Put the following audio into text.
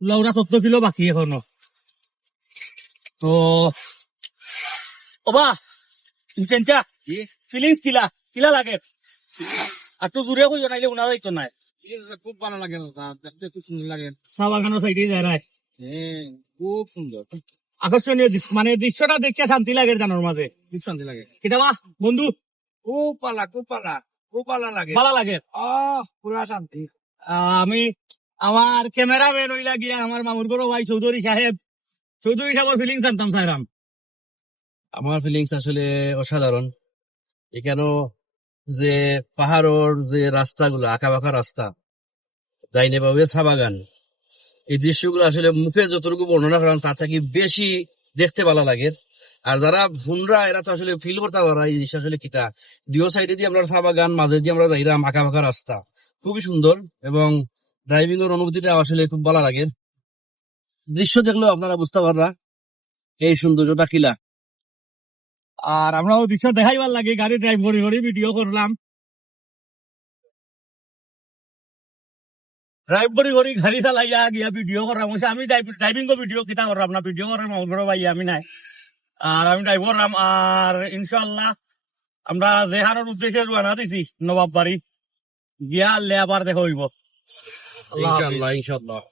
লৌরা 14 kilo বাকি এখনো। তো ওবা চেঞ্চা ফিলিংস কিলা কিলা লাগে? আর তো দূরে কইও নাইলে উনা যাইতো না। খুব ভালো লাগে, দেখতে খুব সুন্দর লাগে। চা বাগানের সাইডে যায় রায়, খুব সুন্দর আকর্ষণীয় মানে দৃশ্যটা দেখে শান্তি লাগে জানোর মাঝে। খুব শান্তি লাগে। কিতাবা বন্ধু খুব ভালো লাগে। ভালো লাগে। পুরা শান্তি। আমি আমার ক্যামেরাম্যান হইলা গিয়া আমার মামুর বড় ভাই চৌধুরী সাহেবের ফিলিংস জানতাম সাইরাম। আমার ফিলিংস আসলে অসাধারণ। এখানে যে পাহাড়ের যে রাস্তাগুলো আঁকা বাঁকা রাস্তা, ডাইনে বামে চা বাগান, এই দৃশ্যগুলো আসলে মুখে যতটুকু বর্ণনা করেন তার থেকে বেশি দেখতে ভালো লাগে। আর যারা ভুনরা এরা তো আসলে ফিল করতে পারা এই জিনিস আসলে কিতা। দুই সাইডে দিয়ে আমরা চা বাগান, মাঝে দিয়ে আমরা যাইলাম আঁকা বাঁকা রাস্তা, খুবই সুন্দর এবং ড্রাইভিং এর অনুভূতিটা আসলে খুব ভালো লাগে। দৃশ্য দেখলেও আপনারা বুঝতে পাররা এই সৌন্দর্যটা কিলা। আর আমরাও দৃশ্য দেখাইবার লাগে, গাড়ি ড্রাইভ করি ভিডিও করলাম, ড্রাইভ করি গাড়ি চালাইয়া গিয়া ভিডিও করলাম। আমি ড্রাইভিং ভিডিও কিতা করলাম না, ভিডিও করার মামুর বড় ভাই আমি নাই, আর আমি ড্রাইভ করলাম। আর ইনশাল্লাহ আমরা যেহানোর উদ্দেশ্যে রওনা দিছি নবাব বাড়ি গিয়া লেবার দেখা হইব। ইনশাআল্লাহ।